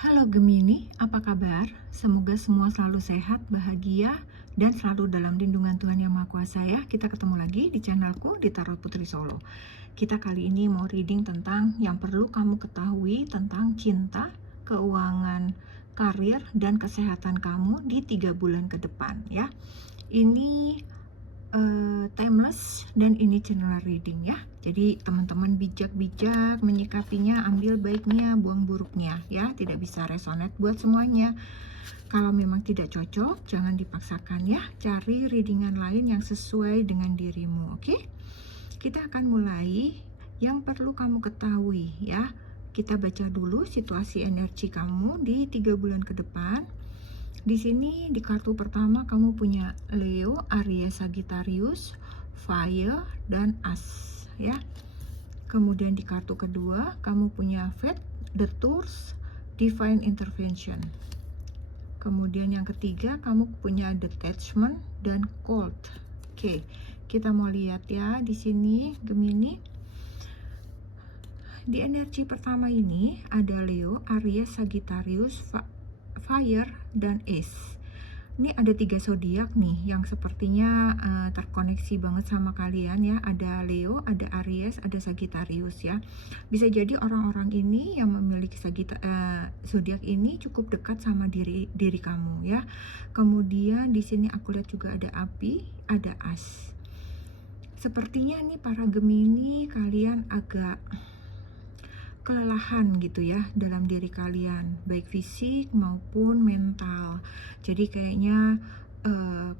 Halo Gemini, apa kabar? Semoga semua selalu sehat, bahagia, dan selalu dalam lindungan Tuhan Yang Maha Kuasa ya. Kita ketemu lagi di channelku di Tarot Putri Solo. Kita kali ini mau reading tentang yang perlu kamu ketahui tentang cinta, keuangan, karir, dan kesehatan kamu di 3 bulan ke depan ya. Ini timeless dan ini general reading ya. Jadi teman-teman bijak-bijak menyikapinya, ambil baiknya, buang buruknya ya. Tidak bisa resonate buat semuanya. Kalau memang tidak cocok, jangan dipaksakan ya. Cari readingan lain yang sesuai dengan dirimu, oke? Kita akan mulai. Yang perlu kamu ketahui ya. Kita baca dulu situasi energi kamu di 3 bulan ke depan. Di sini di kartu pertama kamu punya Leo, Aries, Sagittarius, Fire, dan As ya. Kemudian di kartu kedua kamu punya Fate, The Tours, Divine Intervention. Kemudian yang ketiga kamu punya Detachment dan Cold. Oke, kita mau lihat ya di sini Gemini. Di energi pertama ini ada Leo, Aries, Sagittarius, Fire, dan Ace. Ini ada 3 zodiak nih yang sepertinya terkoneksi banget sama kalian ya. Ada Leo, ada Aries, ada Sagittarius ya. Bisa jadi orang-orang ini yang memiliki zodiak ini cukup dekat sama diri kamu ya. Kemudian di sini aku lihat juga ada api, ada as. Sepertinya nih para Gemini kalian agak kelelahan gitu ya dalam diri kalian, baik fisik maupun mental. Jadi kayaknya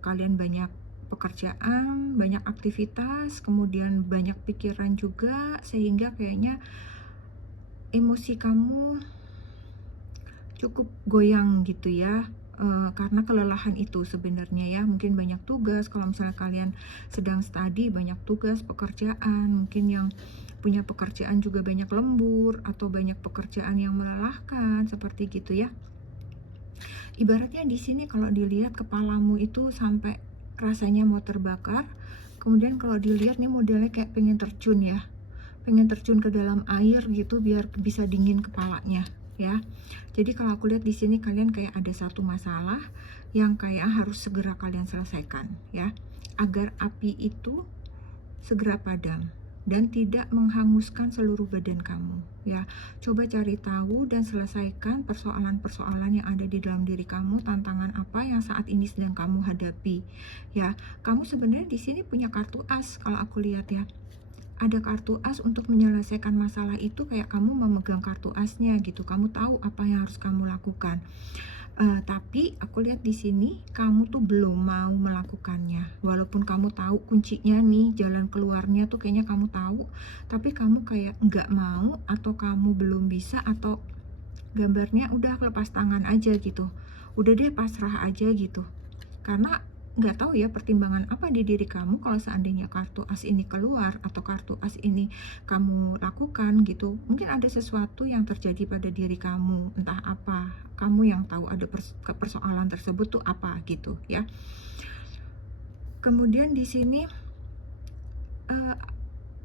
kalian banyak pekerjaan, banyak aktivitas, kemudian banyak pikiran juga, sehingga kayaknya emosi kamu cukup goyang gitu ya. Karena kelelahan itu sebenarnya ya, mungkin banyak tugas. Kalau misalnya kalian sedang studi, banyak tugas pekerjaan, mungkin yang punya pekerjaan juga banyak lembur atau banyak pekerjaan yang melelahkan seperti gitu ya. Ibaratnya di sini kalau dilihat kepalamu itu sampai rasanya mau terbakar. Kemudian kalau dilihat nih modelnya kayak pengen terjun ya, pengen terjun ke dalam air gitu biar bisa dingin kepalanya ya. Jadi kalau aku lihat di sini kalian kayak ada satu masalah yang kayak harus segera kalian selesaikan ya, agar api itu segera padam dan tidak menghanguskan seluruh badan kamu ya. Coba cari tahu dan selesaikan persoalan-persoalan yang ada di dalam diri kamu, tantangan apa yang saat ini sedang kamu hadapi ya. Kamu sebenarnya di sini punya kartu as kalau aku lihat ya. Ada kartu as untuk menyelesaikan masalah itu, kayak kamu memegang kartu asnya gitu. Kamu tahu apa yang harus kamu lakukan. Tapi aku lihat di sini kamu tuh belum mau melakukannya. Walaupun kamu tahu kuncinya nih, jalan keluarnya tuh kayaknya kamu tahu, tapi kamu kayak nggak mau, atau kamu belum bisa, atau gambarnya udah lepas tangan aja gitu. Udah deh pasrah aja gitu. Karena nggak tahu ya pertimbangan apa di diri kamu kalau seandainya kartu as ini keluar atau kartu as ini kamu lakukan gitu. Mungkin ada sesuatu yang terjadi pada diri kamu, entah apa, kamu yang tahu ada persoalan tersebut tuh apa gitu ya. Kemudian di sini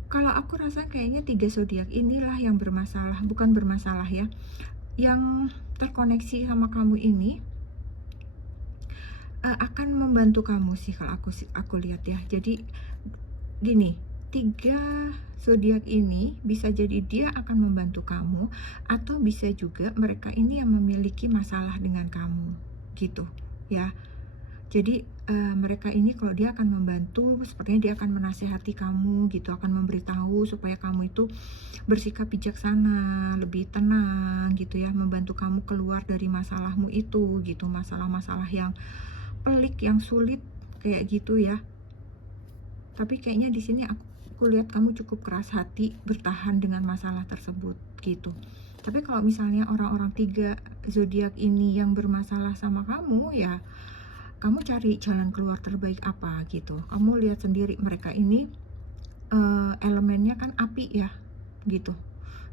kalau aku rasa kayaknya 3 zodiak inilah yang bermasalah, bukan bermasalah ya, yang terkoneksi sama kamu ini akan membantu kamu sih kalau aku lihat ya. Jadi gini, 3 zodiak ini bisa jadi dia akan membantu kamu, atau bisa juga mereka ini yang memiliki masalah dengan kamu gitu ya. Jadi mereka ini kalau dia akan membantu, sepertinya dia akan menasehati kamu gitu, akan memberitahu supaya kamu itu bersikap bijaksana, lebih tenang gitu ya, membantu kamu keluar dari masalahmu itu gitu, masalah-masalah yang pelik, yang sulit kayak gitu ya. Tapi kayaknya di sini aku lihat kamu cukup keras hati bertahan dengan masalah tersebut gitu. Tapi kalau misalnya orang-orang 3 zodiak ini yang bermasalah sama kamu ya, kamu cari jalan keluar terbaik apa gitu. Kamu lihat sendiri mereka ini elemennya kan api ya gitu.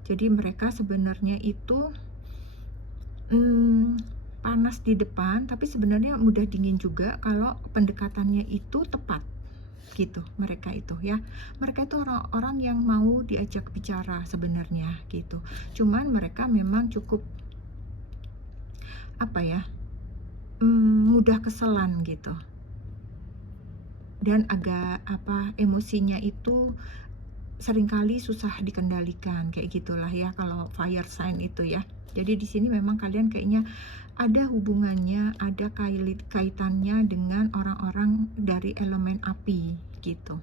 Jadi mereka sebenarnya itu panas di depan, tapi sebenarnya mudah dingin juga kalau pendekatannya itu tepat gitu. Mereka itu ya, mereka itu orang-orang yang mau diajak bicara sebenarnya gitu. Cuman mereka memang cukup apa ya, mudah keselan gitu, dan agak apa, emosinya itu seringkali susah dikendalikan, kayak gitulah ya kalau fire sign itu ya. Jadi di sini memang kalian kayaknya ada hubungannya, ada kaitannya dengan orang-orang dari elemen api gitu.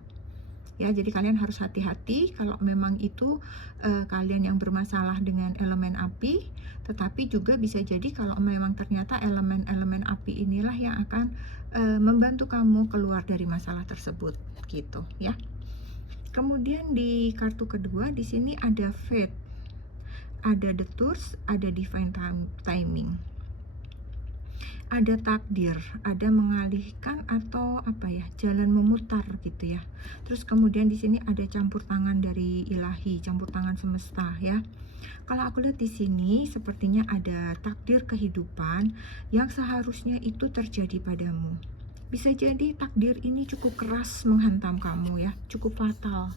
Ya, jadi kalian harus hati-hati kalau memang itu kalian yang bermasalah dengan elemen api, tetapi juga bisa jadi kalau memang ternyata elemen-elemen api inilah yang akan membantu kamu keluar dari masalah tersebut gitu ya. Kemudian di kartu kedua di sini ada fate, ada the Tours, ada divine timing. Ada takdir, ada mengalihkan atau apa ya, jalan memutar gitu ya. Terus kemudian di sini ada campur tangan dari ilahi, campur tangan semesta ya. Kalau aku lihat di sini sepertinya ada takdir kehidupan yang seharusnya itu terjadi padamu. Bisa jadi takdir ini cukup keras menghantam kamu ya, cukup fatal.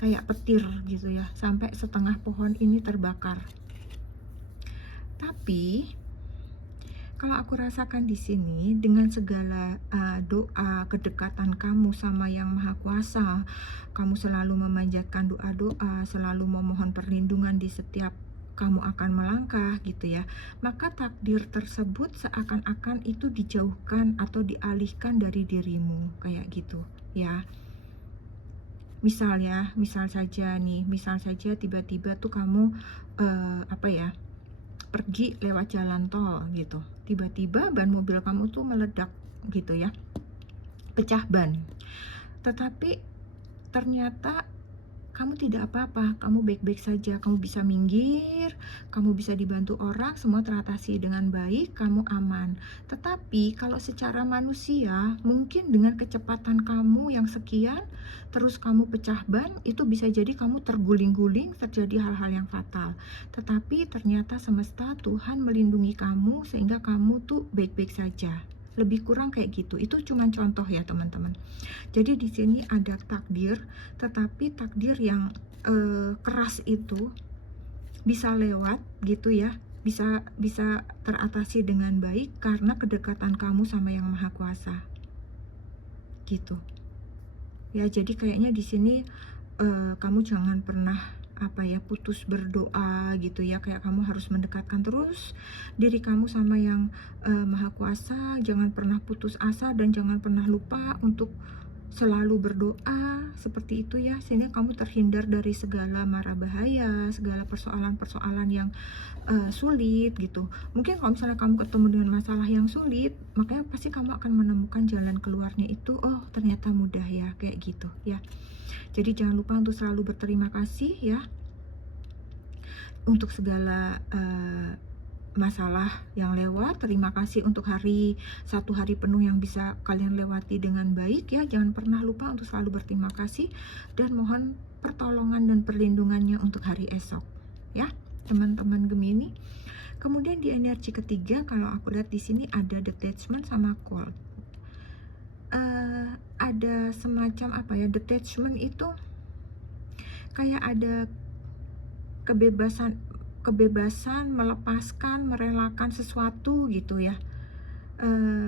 Kayak petir gitu ya, sampai setengah pohon ini terbakar. Tapi kalau aku rasakan di sini dengan segala doa, kedekatan kamu sama Yang Maha Kuasa, kamu selalu memanjatkan doa-doa, selalu memohon perlindungan di setiap kamu akan melangkah gitu ya, maka takdir tersebut seakan-akan itu dijauhkan atau dialihkan dari dirimu, kayak gitu ya. Misal saja tiba-tiba tuh kamu apa ya, pergi lewat jalan tol gitu, tiba-tiba ban mobil kamu tuh meledak gitu ya, pecah ban, tetapi ternyata kamu tidak apa-apa, kamu baik-baik saja, kamu bisa minggir, kamu bisa dibantu orang, semua teratasi dengan baik, kamu aman. Tetapi kalau secara manusia, mungkin dengan kecepatan kamu yang sekian, terus kamu pecah ban, itu bisa jadi kamu terguling-guling, terjadi hal-hal yang fatal. Tetapi ternyata semesta, Tuhan melindungi kamu sehingga kamu tuh baik-baik saja. Lebih kurang kayak gitu. Itu cuma contoh ya teman-teman. Jadi di sini ada takdir, tetapi takdir yang keras itu bisa lewat gitu ya, bisa teratasi dengan baik karena kedekatan kamu sama Yang Maha Kuasa gitu ya. Jadi kayaknya di sini kamu jangan pernah apa ya, putus berdoa gitu ya, kayak kamu harus mendekatkan terus diri kamu sama Yang Maha Kuasa, jangan pernah putus asa dan jangan pernah lupa untuk selalu berdoa seperti itu ya, sehingga kamu terhindar dari segala mara bahaya, segala persoalan-persoalan yang sulit gitu. Mungkin kalau misalnya kamu ketemu dengan masalah yang sulit, makanya pasti kamu akan menemukan jalan keluarnya itu, oh ternyata mudah ya, kayak gitu ya. Jadi jangan lupa untuk selalu berterima kasih ya untuk segala masalah yang lewat. Terima kasih untuk satu hari penuh yang bisa kalian lewati dengan baik ya. Jangan pernah lupa untuk selalu berterima kasih dan mohon pertolongan dan perlindungannya untuk hari esok ya teman-teman Gemini. Kemudian di energi ketiga, kalau aku lihat di sini ada detachment sama cold. Ada semacam apa ya, detachment itu kayak ada kebebasan melepaskan, merelakan sesuatu gitu ya,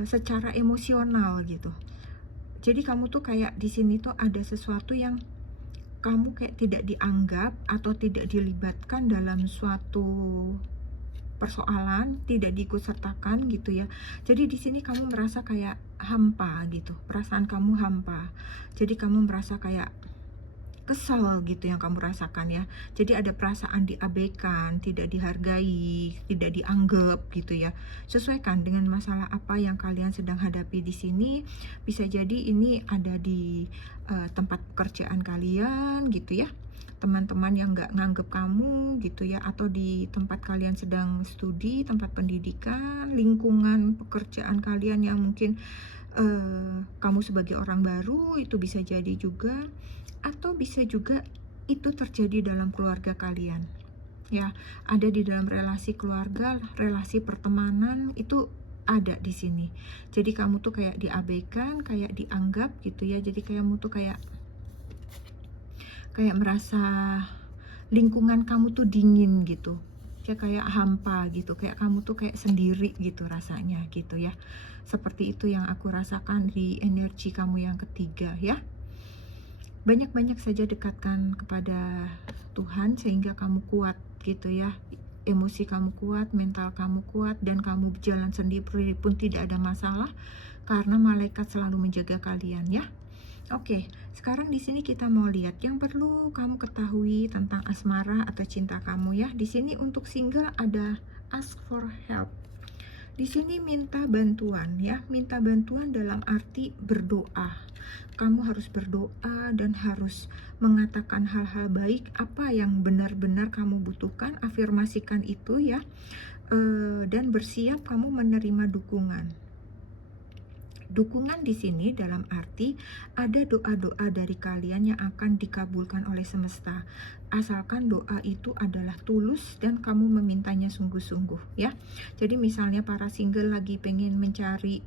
secara emosional gitu. Jadi kamu tuh kayak di sini tuh ada sesuatu yang kamu kayak tidak dianggap atau tidak dilibatkan dalam suatu persoalan, tidak diikutsertakan gitu ya. Jadi di sini kamu merasa kayak hampa gitu, perasaan kamu hampa. Jadi kamu merasa kayak kesal gitu yang kamu rasakan ya. Jadi ada perasaan diabaikan, tidak dihargai, tidak dianggap gitu ya. Sesuaikan dengan masalah apa yang kalian sedang hadapi di sini. Bisa jadi ini ada di tempat pekerjaan kalian gitu ya, teman-teman yang nggak nganggep kamu gitu ya, atau di tempat kalian sedang studi, tempat pendidikan, lingkungan pekerjaan kalian yang mungkin kamu sebagai orang baru, itu bisa jadi juga. Atau bisa juga itu terjadi dalam keluarga kalian ya, ada di dalam relasi keluarga, relasi pertemanan, itu ada di sini. Jadi kamu tuh kayak diabaikan, kayak dianggap gitu ya. Jadi kamu tuh kayak merasa lingkungan kamu tuh dingin gitu, kayak hampa gitu, kayak kamu tuh kayak sendiri gitu rasanya gitu ya. Seperti itu yang aku rasakan di energi kamu yang ketiga ya. Banyak-banyak saja dekatkan kepada Tuhan sehingga kamu kuat gitu ya. Emosi kamu kuat, mental kamu kuat, dan kamu berjalan sendiri pun tidak ada masalah karena malaikat selalu menjaga kalian ya. Oke, sekarang di sini kita mau lihat yang perlu kamu ketahui tentang asmara atau cinta kamu ya. Di sini untuk single ada ask for help. Di sini minta bantuan ya, minta bantuan dalam arti berdoa. Kamu harus berdoa dan harus mengatakan hal-hal baik apa yang benar-benar kamu butuhkan, afirmasikan itu ya. Dan bersiap kamu menerima dukungan. Dukungan di sini dalam arti ada doa-doa dari kalian yang akan dikabulkan oleh semesta. Asalkan doa itu adalah tulus dan kamu memintanya sungguh-sungguh ya. Jadi misalnya para single lagi pengen mencari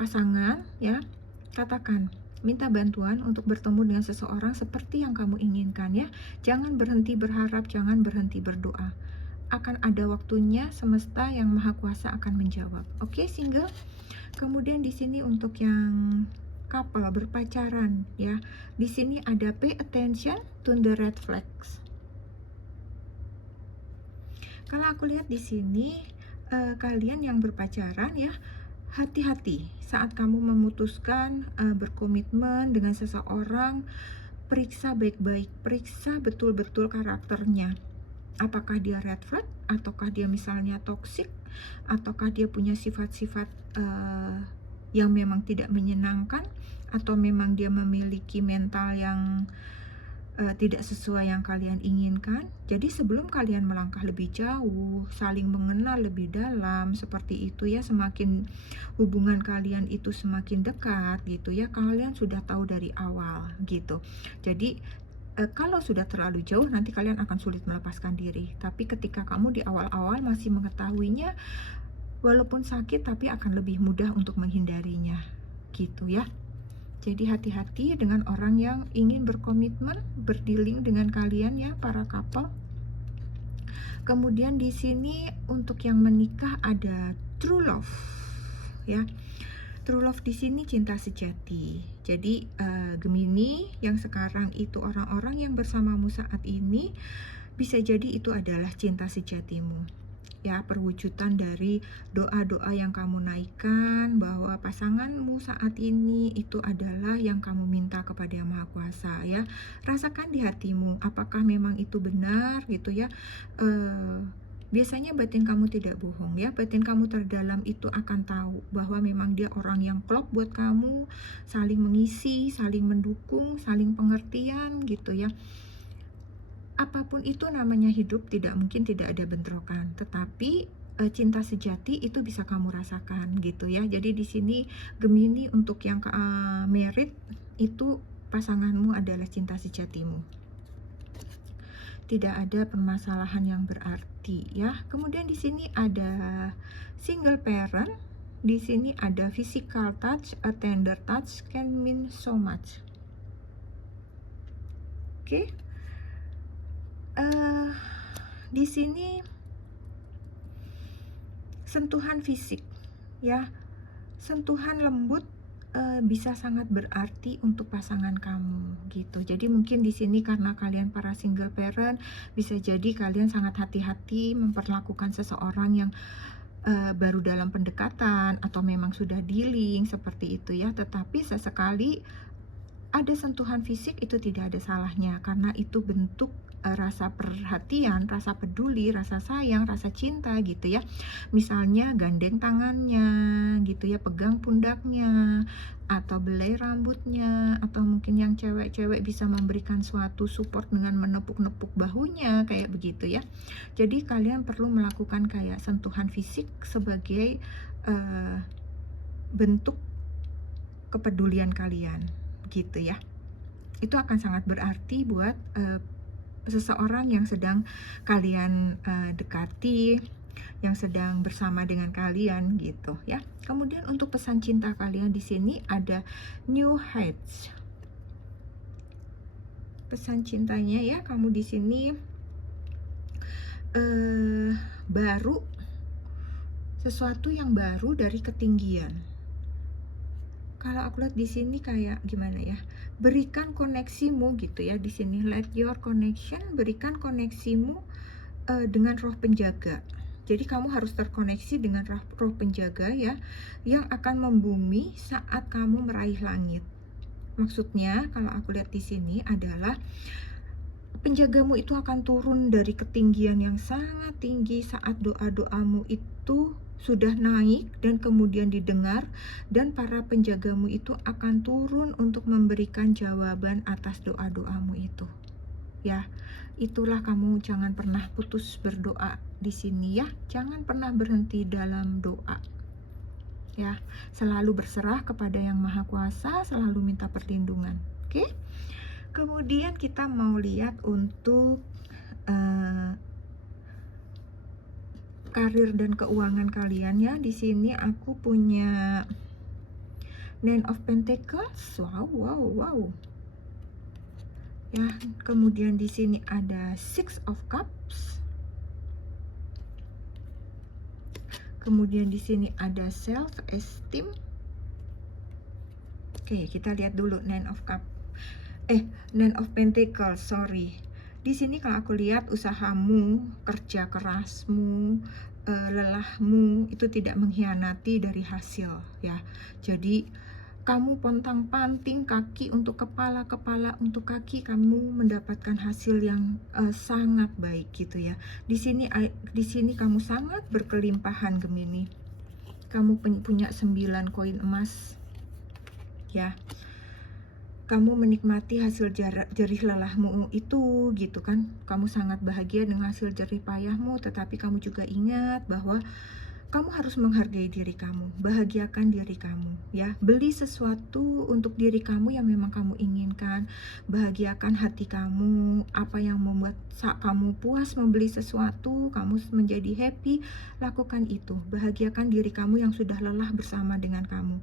pasangan ya, katakan minta bantuan untuk bertemu dengan seseorang seperti yang kamu inginkan ya. Jangan berhenti berharap, jangan berhenti berdoa. Akan ada waktunya semesta yang maha kuasa akan menjawab. Oke, single. Kemudian di sini untuk yang couple berpacaran ya. Di sini ada pay attention to the red flags. Kalau aku lihat di sini kalian yang berpacaran ya, hati-hati saat kamu memutuskan berkomitmen dengan seseorang. Periksa baik-baik, periksa betul-betul karakternya. Apakah dia red flag, ataukah dia misalnya toxic, ataukah dia punya sifat-sifat yang memang tidak menyenangkan, atau memang dia memiliki mental yang tidak sesuai yang kalian inginkan. Jadi sebelum kalian melangkah lebih jauh, saling mengenal lebih dalam, seperti itu ya, semakin hubungan kalian itu semakin dekat gitu ya, kalian sudah tahu dari awal gitu. Jadi kalau sudah terlalu jauh nanti kalian akan sulit melepaskan diri. Tapi ketika kamu di awal-awal masih mengetahuinya, walaupun sakit tapi akan lebih mudah untuk menghindarinya gitu ya. Jadi hati-hati dengan orang yang ingin berkomitmen, berdealing dengan kalian ya para couple. Kemudian di sini untuk yang menikah ada true love ya. True love di sini cinta sejati. Jadi Gemini yang sekarang itu orang-orang yang bersamamu saat ini bisa jadi itu adalah cinta sejatimu. Ya, perwujudan dari doa-doa yang kamu naikkan bahwa pasanganmu saat ini itu adalah yang kamu minta kepada Yang Maha Kuasa ya. Rasakan di hatimu apakah memang itu benar gitu ya. Biasanya batin kamu tidak bohong ya, batin kamu terdalam itu akan tahu bahwa memang dia orang yang klop buat kamu, saling mengisi, saling mendukung, saling pengertian gitu ya. Apapun itu namanya hidup, tidak mungkin tidak ada bentrokan, tetapi cinta sejati itu bisa kamu rasakan gitu ya. Jadi di sini Gemini untuk yang married itu pasanganmu adalah cinta sejatimu. Tidak ada permasalahan yang berarti ya. Kemudian di sini ada single parent. Di sini ada physical touch, a tender touch can mean so much. Oke. Di sini sentuhan fisik ya, sentuhan lembut bisa sangat berarti untuk pasangan kamu gitu. Jadi mungkin di sini karena kalian para single parent, bisa jadi kalian sangat hati-hati memperlakukan seseorang yang baru dalam pendekatan atau memang sudah dealing seperti itu ya. Tetapi sesekali ada sentuhan fisik itu tidak ada salahnya karena itu bentuk rasa perhatian, rasa peduli, rasa sayang, rasa cinta gitu ya. Misalnya gandeng tangannya gitu ya, pegang pundaknya, atau belai rambutnya, atau mungkin yang cewek-cewek bisa memberikan suatu support dengan menepuk-nepuk bahunya kayak begitu ya. Jadi kalian perlu melakukan kayak sentuhan fisik sebagai bentuk kepedulian kalian gitu ya. Itu akan sangat berarti buat seseorang yang sedang kalian dekati, yang sedang bersama dengan kalian gitu ya. Kemudian untuk pesan cinta kalian di sini ada new heights. Pesan cintanya ya, kamu di sini baru, sesuatu yang baru dari ketinggian. Kalau aku lihat di sini kayak gimana ya? Berikan koneksimu gitu ya di sini. Let your connection, berikan koneksimu dengan roh penjaga. Jadi kamu harus terkoneksi dengan roh penjaga ya, yang akan membumi saat kamu meraih langit. Maksudnya kalau aku lihat di sini adalah penjagamu itu akan turun dari ketinggian yang sangat tinggi saat doa-doamu itu sudah naik dan kemudian didengar, dan para penjagamu itu akan turun untuk memberikan jawaban atas doa-doamu itu. Ya, itulah kamu jangan pernah putus berdoa di sini ya. Jangan pernah berhenti dalam doa. Ya, selalu berserah kepada Yang Maha Kuasa, selalu minta perlindungan. Oke? Kemudian kita mau lihat untuk karir dan keuangan kalian ya. Di sini aku punya Nine of Pentacles. Wow. Ya, kemudian di sini ada Six of Cups. Kemudian di sini ada self esteem. Oke, kita lihat dulu Nine of Pentacles, sorry. Di sini kalau aku lihat usahamu, kerja kerasmu, lelahmu itu tidak mengkhianati dari hasil ya. Jadi kamu pontang-panting kaki untuk kepala, kepala untuk kaki, kamu mendapatkan hasil yang sangat baik gitu ya. Di sini kamu sangat berkelimpahan Gemini. Kamu punya 9 koin emas ya. Kamu menikmati hasil jerih lelahmu itu gitu kan. Kamu sangat bahagia dengan hasil jerih payahmu, tetapi kamu juga ingat bahwa kamu harus menghargai diri kamu, bahagiakan diri kamu ya. Beli sesuatu untuk diri kamu yang memang kamu inginkan, bahagiakan hati kamu. Apa yang membuat kamu puas membeli sesuatu, kamu menjadi happy, lakukan itu. Bahagiakan diri kamu yang sudah lelah bersama dengan kamu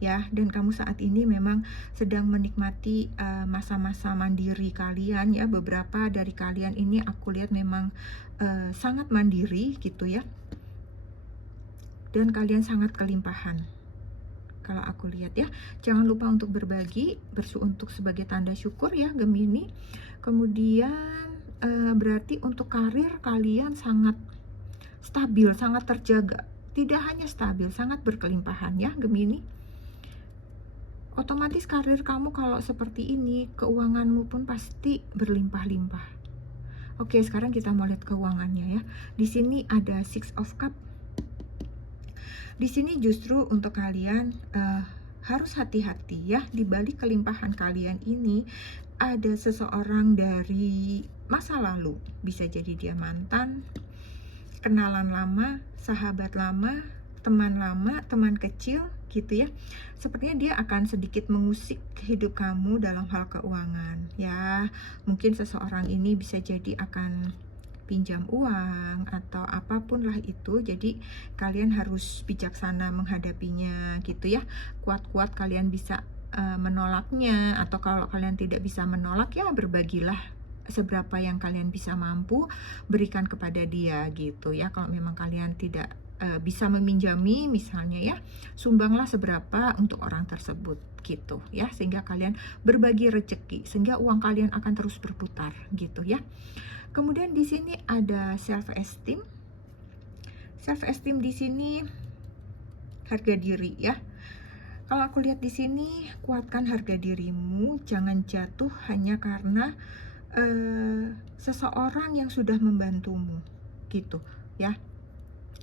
ya. Dan kamu saat ini memang sedang menikmati masa-masa mandiri kalian ya. Beberapa dari kalian ini aku lihat memang sangat mandiri gitu ya, dan kalian sangat kelimpahan kalau aku lihat ya. Jangan lupa untuk berbagi, untuk sebagai tanda syukur ya Gemini. Kemudian berarti untuk karir kalian sangat stabil, sangat terjaga. Tidak hanya stabil, sangat berkelimpahan ya Gemini. Otomatis karir kamu kalau seperti ini, keuanganmu pun pasti berlimpah-limpah. Oke, sekarang kita mau lihat keuangannya ya. Di sini ada Six of Cups. Di sini justru untuk kalian harus hati-hati ya. Di balik kelimpahan kalian ini ada seseorang dari masa lalu. Bisa jadi dia mantan, kenalan lama, sahabat lama, teman kecil gitu ya. Sepertinya dia akan sedikit mengusik hidup kamu dalam hal keuangan ya. Mungkin seseorang ini bisa jadi akan pinjam uang atau apapun lah itu. Jadi kalian harus bijaksana menghadapinya gitu ya. Kuat-kuat kalian bisa menolaknya, atau kalau kalian tidak bisa menolak ya berbagilah seberapa yang kalian bisa mampu berikan kepada dia gitu ya. Kalau memang kalian tidak bisa meminjami misalnya ya, sumbanglah seberapa untuk orang tersebut gitu ya, sehingga kalian berbagi rezeki, sehingga uang kalian akan terus berputar gitu ya. Kemudian di sini ada self esteem. Self esteem di sini harga diri ya. Kalau aku lihat di sini, kuatkan harga dirimu, jangan jatuh hanya karena seseorang yang sudah membantumu gitu ya.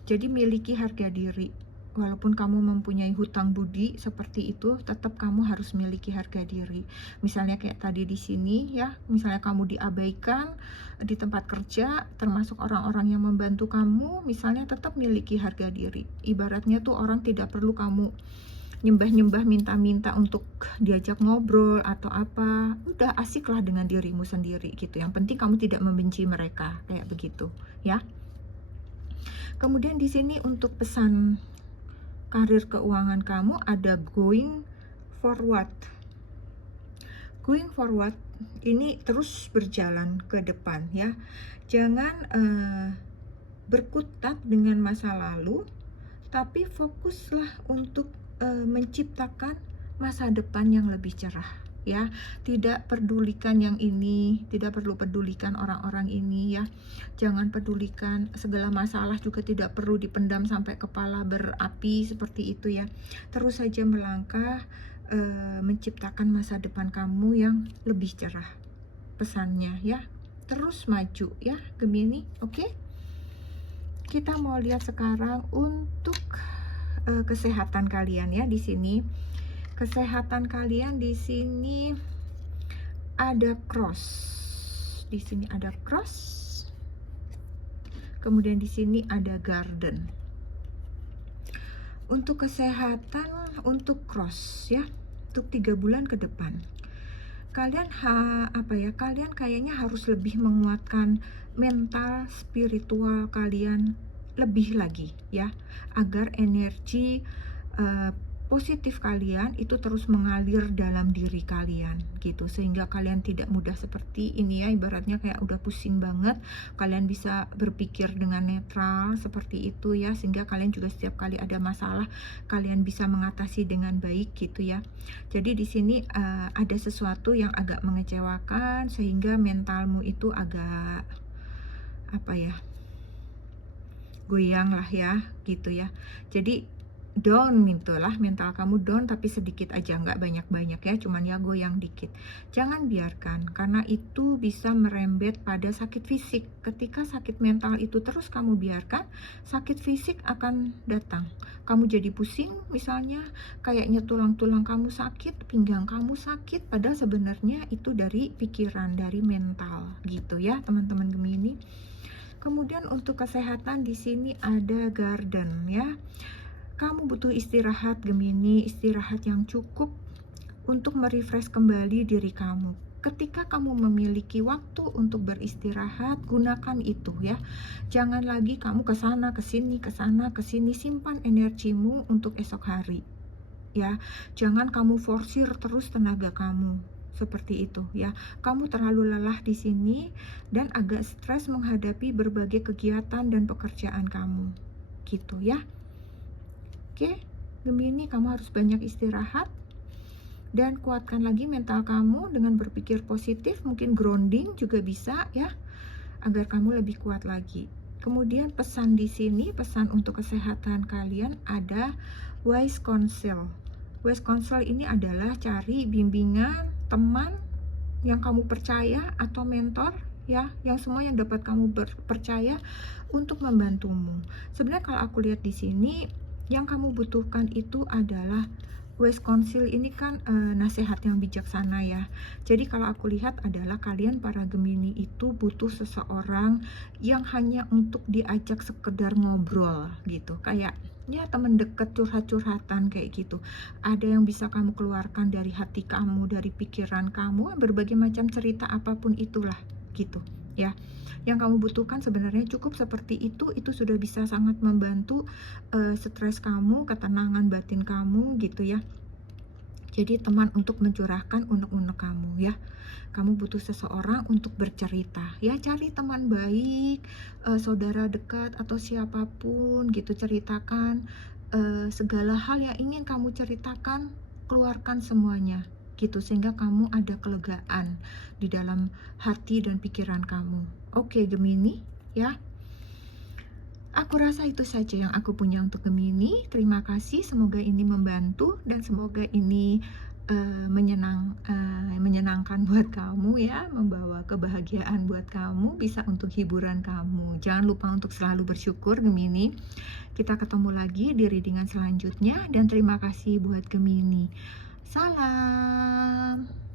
Jadi miliki harga diri. Walaupun kamu mempunyai hutang budi seperti itu, tetap kamu harus miliki harga diri. Misalnya kayak tadi di sini ya, misalnya kamu diabaikan di tempat kerja, termasuk orang-orang yang membantu kamu, misalnya tetap miliki harga diri. Ibaratnya tuh orang tidak perlu kamu nyembah-nyembah, minta-minta untuk diajak ngobrol atau apa. Udah asiklah dengan dirimu sendiri gitu. Yang penting kamu tidak membenci mereka, kayak begitu ya. Kemudian di sini untuk pesan karir keuangan kamu ada going forward. Going forward ini terus berjalan ke depan ya. Jangan berkutat dengan masa lalu, tapi fokuslah untuk menciptakan masa depan yang lebih cerah, ya. Tidak pedulikan yang ini, tidak perlu pedulikan orang-orang ini, ya. Jangan pedulikan segala masalah, juga tidak perlu dipendam sampai kepala berapi seperti itu, ya. Terus saja melangkah, menciptakan masa depan kamu yang lebih cerah. Pesannya, ya. Terus maju, ya, Gemini. Oke? Kita mau lihat sekarang untuk kesehatan kalian, ya. Di sini kesehatan kalian, di sini ada cross, di sini ada cross, kemudian di sini ada garden. Untuk kesehatan, untuk cross, ya, untuk 3 bulan ke depan, kalian kalian kayaknya harus lebih menguatkan mental spiritual kalian lebih lagi, ya, agar energi positif kalian itu terus mengalir dalam diri kalian gitu, sehingga kalian tidak mudah seperti ini, ya, ibaratnya kayak udah pusing banget. Kalian bisa berpikir dengan netral seperti itu, ya, sehingga kalian juga setiap kali ada masalah kalian bisa mengatasi dengan baik gitu, ya. Jadi di sini ada sesuatu yang agak mengecewakan sehingga mentalmu itu agak goyang lah, ya, gitu, ya. Jadi down gitulah, mental kamu down, tapi sedikit aja, nggak banyak-banyak, ya, cuman ya goyang dikit. Jangan biarkan, karena itu bisa merembet pada sakit fisik. Ketika sakit mental itu terus kamu biarkan, sakit fisik akan datang. Kamu jadi pusing misalnya, kayaknya tulang-tulang kamu sakit, pinggang kamu sakit, padahal sebenarnya itu dari pikiran, dari mental gitu, ya, teman-teman Gemini. Kemudian untuk kesehatan di sini ada garden, ya. Kamu butuh istirahat, Gemini, istirahat yang cukup untuk merefresh kembali diri kamu. Ketika kamu memiliki waktu untuk beristirahat, gunakan itu, ya. Jangan lagi kamu kesana kesini, simpan energimu untuk esok hari, ya. Jangan kamu forsir terus tenaga kamu seperti itu, ya. Kamu terlalu lelah di sini dan agak stres menghadapi berbagai kegiatan dan pekerjaan kamu gitu, ya. Oke, Gemini, kamu harus banyak istirahat dan kuatkan lagi mental kamu dengan berpikir positif, mungkin grounding juga bisa, ya, agar kamu lebih kuat lagi. Kemudian pesan di sini, pesan untuk kesehatan kalian ada wise counsel. Wise counsel ini adalah cari bimbingan teman yang kamu percaya atau mentor, ya, yang semua yang dapat kamu percaya untuk membantumu. Sebenarnya kalau aku lihat di sini, yang kamu butuhkan itu adalah wise counsel. Ini kan nasihat yang bijaksana, ya. Jadi kalau aku lihat adalah kalian para Gemini itu butuh seseorang yang hanya untuk diajak sekedar ngobrol gitu, kayak, ya, temen deket, curhat-curhatan kayak gitu. Ada yang bisa kamu keluarkan dari hati kamu, dari pikiran kamu, berbagai macam cerita apapun itulah gitu, ya. Yang kamu butuhkan sebenarnya cukup seperti itu sudah bisa sangat membantu stres kamu, ketenangan batin kamu gitu, ya. Jadi teman untuk mencurahkan unek-unek kamu, ya. Kamu butuh seseorang untuk bercerita, ya. Cari teman baik, saudara dekat atau siapapun gitu, ceritakan segala hal yang ingin kamu ceritakan, keluarkan semuanya gitu, sehingga kamu ada kelegaan di dalam hati dan pikiran kamu. Oke, Gemini, ya. Aku rasa itu saja yang aku punya untuk Gemini. Terima kasih, semoga ini membantu dan semoga ini menyenangkan buat kamu, ya, membawa kebahagiaan buat kamu, bisa untuk hiburan kamu. Jangan lupa untuk selalu bersyukur, Gemini. Kita ketemu lagi di readingan selanjutnya dan terima kasih buat Gemini. Salam.